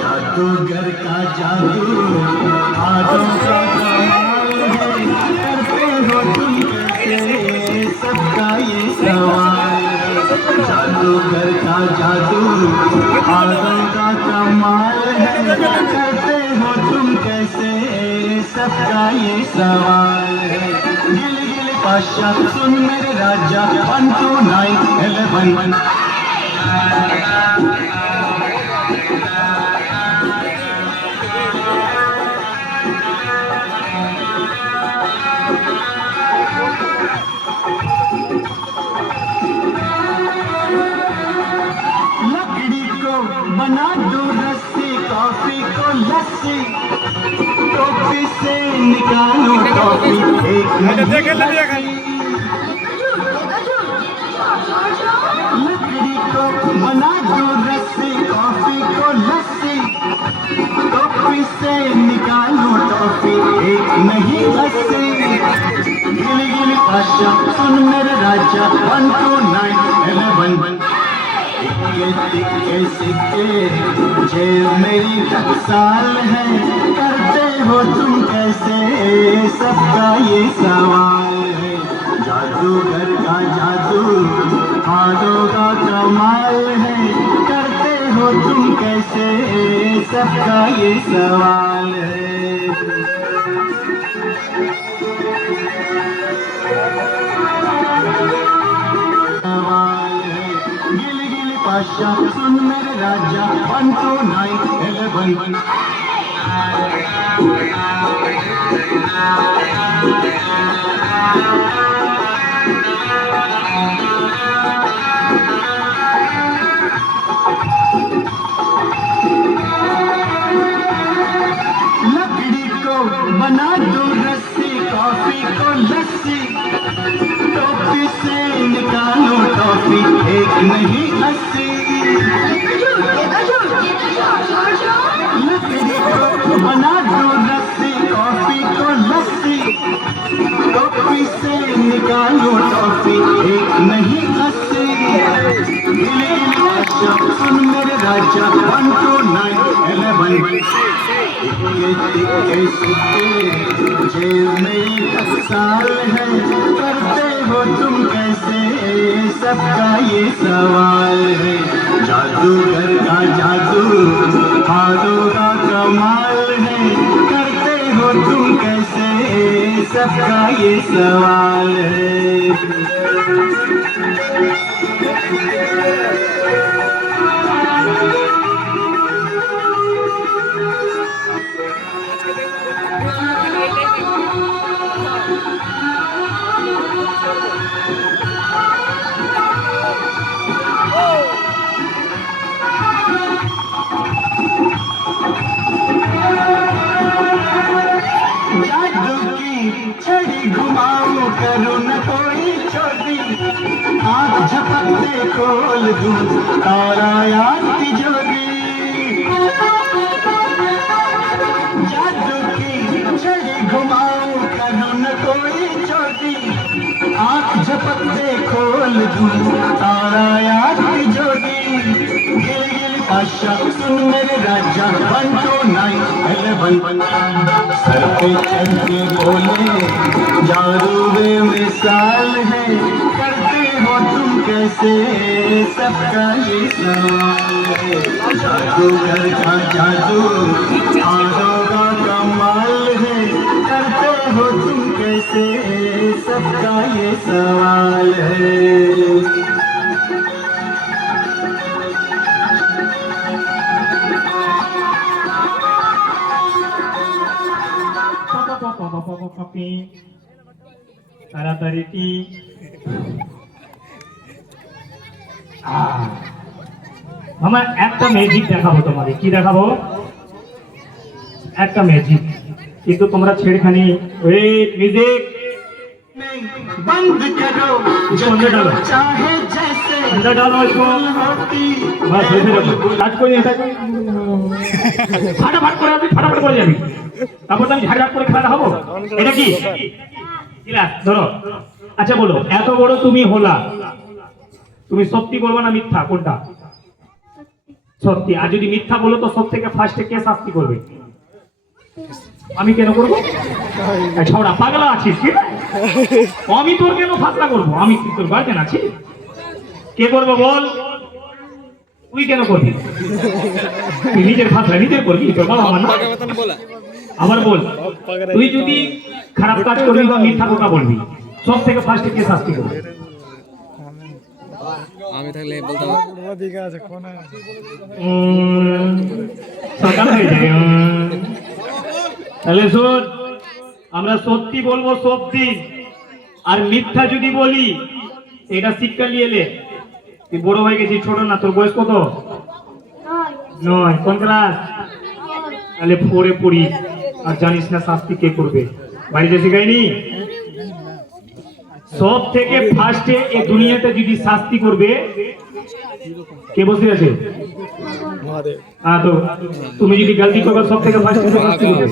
जादूगर का जादू हाथों का कमाल है, करते हो तुम कैसे सबका ये सवाल है। जादूगर का जादू हाथों का कमाल है, करते हो तुम कैसे सबका ये सवाल है। गिल गिल पाशा सुन मेरे राजा 1 2 9 11 लकड़ी को बना दो रस्सी, कॉफी को लस्सी, टोपी से निकालो टॉफी एक नहीं लकड़ी को बना दो रस्सी, कॉफी को लस्सी, टोपी से निकालो टॉफी एक नहीं लस्सी। गिली गिली पाशा सुन मेरे राजा 1 2 9 11 टिक्के सिक्के जेब मेरी टकसाल है, करते हो तुम कैसे सबका ये सवाल है। जादूगर का जादू हाथों का कमाल है, करते हो तुम कैसे सबका ये सवाल है। पाशा सुन मेरे राजा 1 2 9 11 लकड़ी को बना दो रस्सी, कॉफी को लस्सी, टोपी से निकालो टॉफी एक नहीं अस्सी। लकड़ी को बना दो रस्सी, कॉफी को लस्सी, टोपी से निकालो टॉफी एक नहीं अस्सी। गिली गिली पाशा सुन मेरे राजा 1 2 9 11 टिक्के सिक्के जेब मेरी टकसाल है, करते हो तुम कैसे सबका ये सवाल है। जादूगर का जादू हाथों का कमाल है, करते हो तुम कैसे सबका ये सवाल है। जादू की छड़ी घुमाऊं करूं न कोई चोरी, आँख झपकते खोल दूं तारा याद तिजोरी। जादू की छड़ी घुमाऊं करूं न कोई चोरी, आँख झपकते खोल दूं तारा याद तिजोरी। गिल गिल पाशा सुन मेरे राजा 1 2 9 11 सर पे चढ़ के बोले जादू बेमिसाल है, करते हो तुम कैसे सबका ये सवाल है। जादूगर का जादू हाथों का कमाल है, करते हो तुम कैसे सबका ये सवाल है। তাড়াতাড়ি কি আমার একটা ম্যাজিক দেখাবো তোমাদের। কি দেখাবো? একটা ম্যাজিক, কিন্তু তোমরা ছেড়খানি ওয়েট মিউজিক बंद करो जो चाहे जैसे अंदर डालो इसको बस ऐसे रखो কাজ করে এটা ফাটাফাট করে আপনি ফাটাফাট করে যাবি তারপর তো আমি ঝাড়ঝাড় করে খেলা হবো এটা কি গিলাস ধরো আচ্ছা বলো এত বড় তুমি হলা তুমি সত্যি বলবা না মিথ্যা কোনটা সত্যি আর যদি মিথ্যা বলো তো সব থেকে ফার্স্টে কে শাস্তি করবে আমি কেন করবো ছড়া পাগলা আছিস কি আমি তোর কেন ফাসলা করবো আমি কি তোর গার্জেন আছি কে করবো বল তুই কেন করবি তুই নিজের ফাসলা নিজের করবি তোর বাবা আমার না আবার বল তুই যদি খারাপ কাজ করবি বা মিথ্যা কথা বলবি সব থেকে ফার্স্টে কে শাস্তি করবে আমি থাকলে বলতাম সকাল হয়ে যায় তাহলে শোন আমরা সত্যি বলবো সব দিন আর মিথ্যা যদি বলি এটা শিক্ষা নিয়ে এলে তুই বড় হয়ে গেছিস ছোট না তোর বয়স কত নয় কোন ক্লাস তাহলে ফোরে পড়ি আর জানিস না শাস্তি কে করবে বাড়িতে শেখায়নি সব থেকে ফার্স্টে এই দুনিয়াতে যদি শাস্তি করবে কে বসে আছে তো তুমি যদি গলতি করবে সব থেকে ফার্স্টে শাস্তি করবে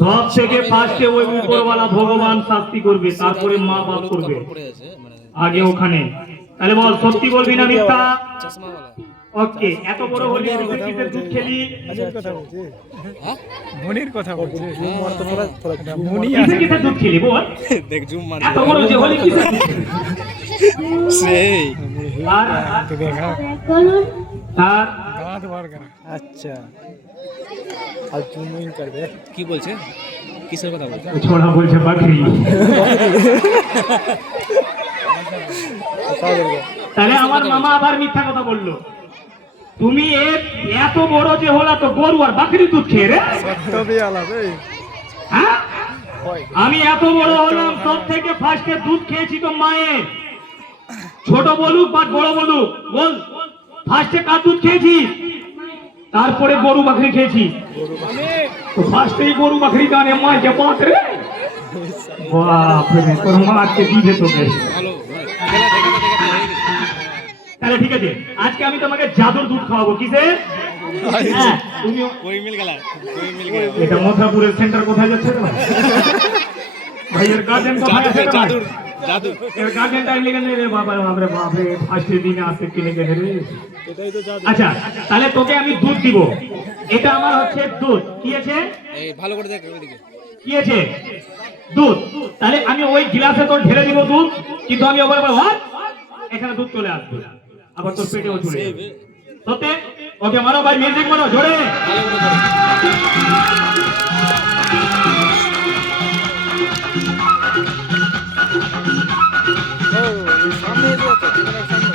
সব থেকে ফার্স্টে ওই উপরওয়ালা ভগবান শাস্তি করবে তারপরে মা বাপ করবে আগে ওখানে তাহলে বল সত্যি বলবি না মিথ্যা ওকে এত বড় হলি কিসের দুধ খেলি মনির কথা বলছি কিসের দুধ খেলি বল দেখ জুম মার এত বড় যে হলি কিসের দুধ খেলি? সেই আর तो देखा আর दांत बार करा अच्छा अब जूमिंग कर दे কি বলছে কিসের কথা বলছে ছোড়া বলছে বাকরি তাহলে আমার মামা আবার মিথ্যা কথা বললো তুমি এত বড় যে হলা তো গরু আর বাকরি দুধ খেয়ে রে सत्य भी आला भाई হ্যাঁ? আমি এত বড় হলাম সব থেকে ফার্স্টে দুধ খেয়েছি তো মায়ের ছোট বলুক বা বড় বলুক বল ফার্স্টে কার দুধ খেয়েছি তারপরে গরু বাকরি খেয়েছি তো ফার্স্টেই গরু বাকরি দানে মাকে বাত রে বাপরে তোর মাকে দিবে তোকে ভালো খেলা দেখাতে দেখাতে হয়ে গেছে তাহলে ঠিক আছে আজকে আমি তোমাকে জাদুর দুধ খাওয়াবো কিসে হ্যাঁ তুমিও कोई मिल गया कोई मिल गया এটা মথুরাপুরের সেন্টার কোথায় যাচ্ছে তোমার ভাইয়ের গার্ডেন কোথায় আছে তোমার জাদু জাদু এর গার্ডেন টাইম লেগে নেই রে বাবা বাপরে বাপরে ফার্স্টের দিনে আসতে কিনে গেলে রে আচ্ছা তাহলে তোকে আমি দুধ দিব এটা আমার হচ্ছে দুধ কি আছে এই ভালো করে দেখ ওইদিকে কি আছে দুধ তাহলে আমি ওই গ্লাসে তোর ঢেলে দিব দুধ কিন্তু আমি ওপরে বলবো এখানে দুধ চলে আসবে আবার তোর পেটেও চলে যাবে সত্যি ওকে মারো ভাই মিউজিক মারো জোরে ভালো করে করো सामने जो है कैमरा सामने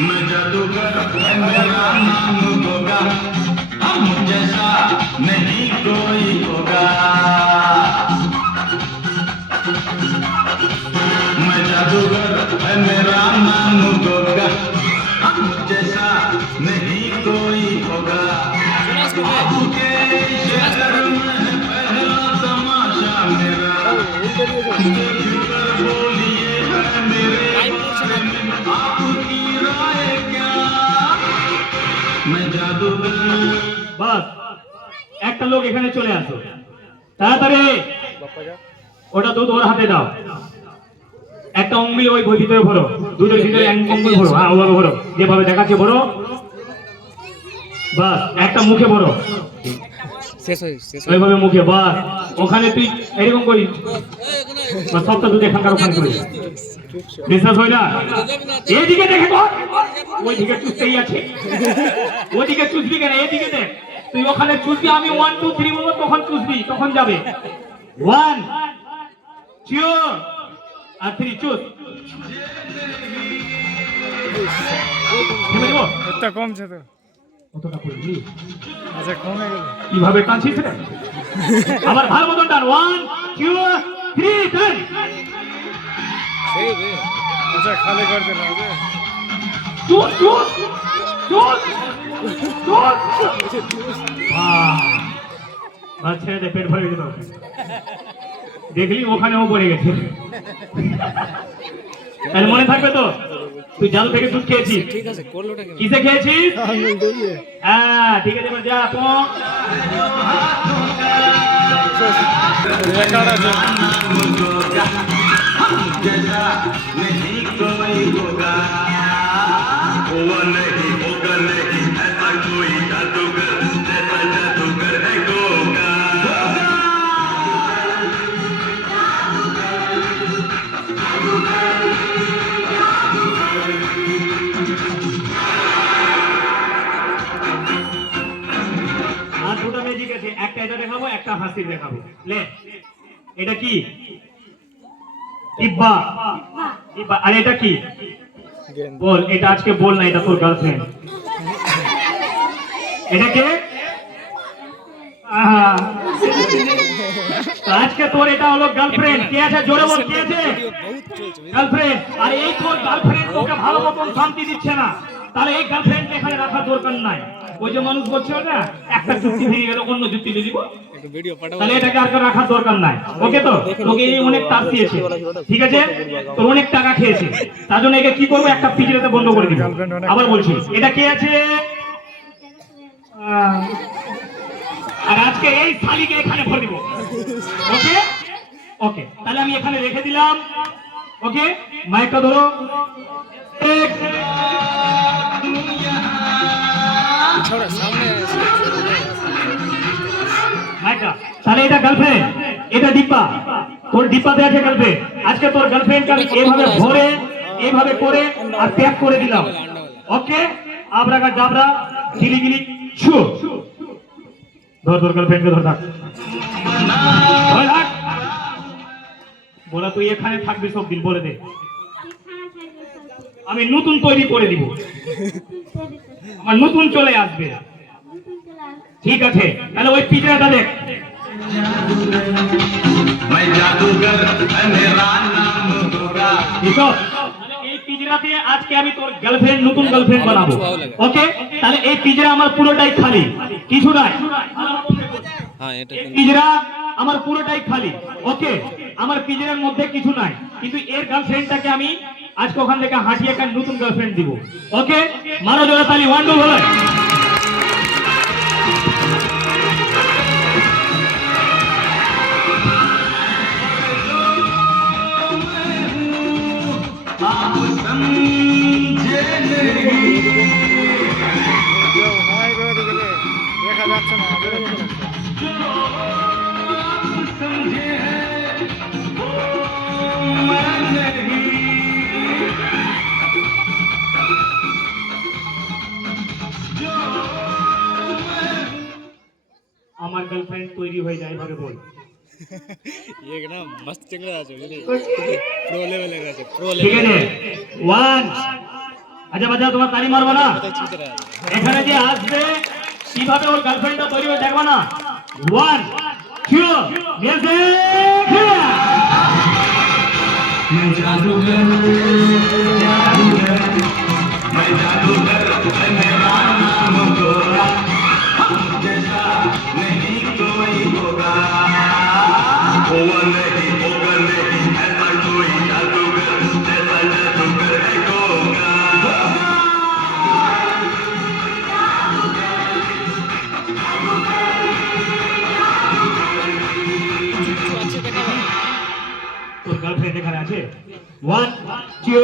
मैं जादूगर मेरा नाम होगा हम जैसा नहीं कोई होगा मैं जादूगर मेरा नाम होगा हम जैसा नहीं कोई होगा आपके शहर में पहला तमाशा मेरा बोलिए है मेरे आपकी राय क्या मैं जादूगर বাস একটা লোক এখানে চলে আসো তাড়াতাড়ি ওটা দুধ ওর হাতে দাও একটা অঙ্গুলি ওই বই ভিতরে ভরো দুধের ভিতরে অঙ্গুলি ভরো হ্যাঁ ওভাবে ভরো যেভাবে দেখাচ্ছে ভরো বাস একটা মুখে ভরো শেষ ওইভাবে মুখে বাস ওখানে তুই এরকম করিস বা সবটা দুধ এখানকার ওখানে করিস বিশ্বাস হয় না এইদিকে দেখে কর ওইদিকে চুষতেই আছে ওইদিকে চুষবি কেন এইদিকে দেখ তুই ওখানে চুষবি আমি 1 2 3 বলবো তখন চুষবি তখন যাবে 1 2 আর 3 চুষ থেমে যাবো इतना कम छे तो কতটা করবি अच्छा कमे गेल কিভাবে কাঁদছিস রে আবার ভালো মতন টান 1 2 3 টান সেই রে अच्छा खाली कर देना है চুষ চুষ চুষ চুষ বাহ ছেড়ে দে পেট ভরে গেল দেখলি ওখানেও পড়ে গেছে। তাহলে মনে থাকবে তো তুই জাল থেকে দুধ খেয়েছিস, ঠিক আছে করলোটা কেন কিসে খেয়েছিস? আঙুল দিয়ে হ্যাঁ ঠিক আছে, এবার যা পং। রেকর্ড আছে जैसा नहीं कोई होगा, वो नहीं होगा, नहीं ऐसा कोई जादूगर जैसा जादूगर है गोगा। আর দুটো ম্যাজিক আছে, একটা এটা দেখাবো, একটা হাসি দেখাবো। লে এটা কি? ইব্বা। ইব্বা। আর এটা কি? গেন্দ বল, এটা আজকে বল না, এটা তোর গার্লফ্রেন্ড। এটা কে? আহা। তো আজকে তোর এটা হলো গার্লফ্রেন্ড। কে আছে জোরে বল, কে আছে? বহুত চলছে গার্লফ্রেন্ড। আর এই তোর গার্লফ্রেন্ড তোকে ভালো মতন শান্তি দিচ্ছে না, তাহলে এই গার্লফ্রেন্ড এখানে রাখার দরকার নাই। ওই যে মানুষ বলছে না, একটা চুক্তি ভেঙে গেল অন্য চুক্তি দিয়ে দিব, একটু ভিডিও পাঠাবো তাহলে এটাকে আর কারো রাখার দরকার নাই। ওকে তো? তোকে এই অনেক টাকা দিয়েছে, ঠিক আছে, তোর অনেক টাকা খেয়েছে, তার জন্য একে কি করবো, একটা পিঞ্জরাতে বন্ধ করে দিব। আবার বলছি, এটা কে আছে? আর আজকে এই শালিকে এখানে ভরে দিব। ওকে ওকে, তাহলে আমি এখানে রেখে দিলাম। ওকে, মাইকটা ধরো। ছড়া সামনে মাইকটা, তাহলে এটা গার্লফ্রেন্ড, এটা ডিব্বা, তোর ডিব্বাতে আছে গার্লফ্রেন্ড। আজকে তোর গার্লফ্রেন্ডকে আমি এভাবে ভরে, এভাবে করে আর প্যাক করে দিলাম। ওকে, আবরাগা জাবরা গিলি গিলি ছু। ধর তোর গার্লফ্রেন্ডকে ধর, থাক ধরে থাক। বলা তুই এখানে থাকবি সব দিন, বলে দে। আমি নতুন তৈরি করে দিব, আমার নতুন চলে আসবে। ঠিক আছে, তাহলে ওই পিজরাটা দেখ। मैं जादूगर मेरा नाम होगा। এসব। তাহলে এই পিজরাতে আজকে আমি তোর গার্লফ্রেন্ড, নতুন গার্লফ্রেন্ড বানাবো। ওকে, তাহলে এই পিজরা আমার পুরোটাই খালি, কিছু নাই। হ্যাঁ এটা এই পিজরা আমার পুরোটাই খালি। ওকে, আমার পিজরার মধ্যে কিছু নাই, কিন্তু এর গার্লফ্রেন্ডটাকে আমি আজকে ওখান থেকে হাঁটিয়ে একটা নতুন গার্লফ্রেন্ড দিব। ওকে, মারো জোরে তালি, 1 2 বলে। आप समझे नहीं, হাই করে দিকে দেখা যাচ্ছে না समझे हैं वो मैं नहीं। আমার গার্লফ্রেন্ড তৈরি হয়ে যায়, এভাবে বল। ये ना मस्त चंगड़ा আছে বুঝলি প্রো লেভেলে আছে প্রো ঠিক লেভেল আছে, 1 আচ্ছা বাজা, তোমার তালি মারবা না? চিত্রা এখানে যে আসবে কিভাবে ওর গার্লফ্রেন্ডটা তৈরি হয়ে দেখবা না? 1 2 মিউজিক। मैं जादूगर, जादूगर, मैं जादूगर मेरा नाम होगा, जैसा नहीं कोई होगा, वो नहीं होगा, नहीं ऐसा कोई जादूगर जैसा जादूगर है गोगा। আছে দেখাবো তোর গার্লফ্রেন্ড এখানে আছে। 1 2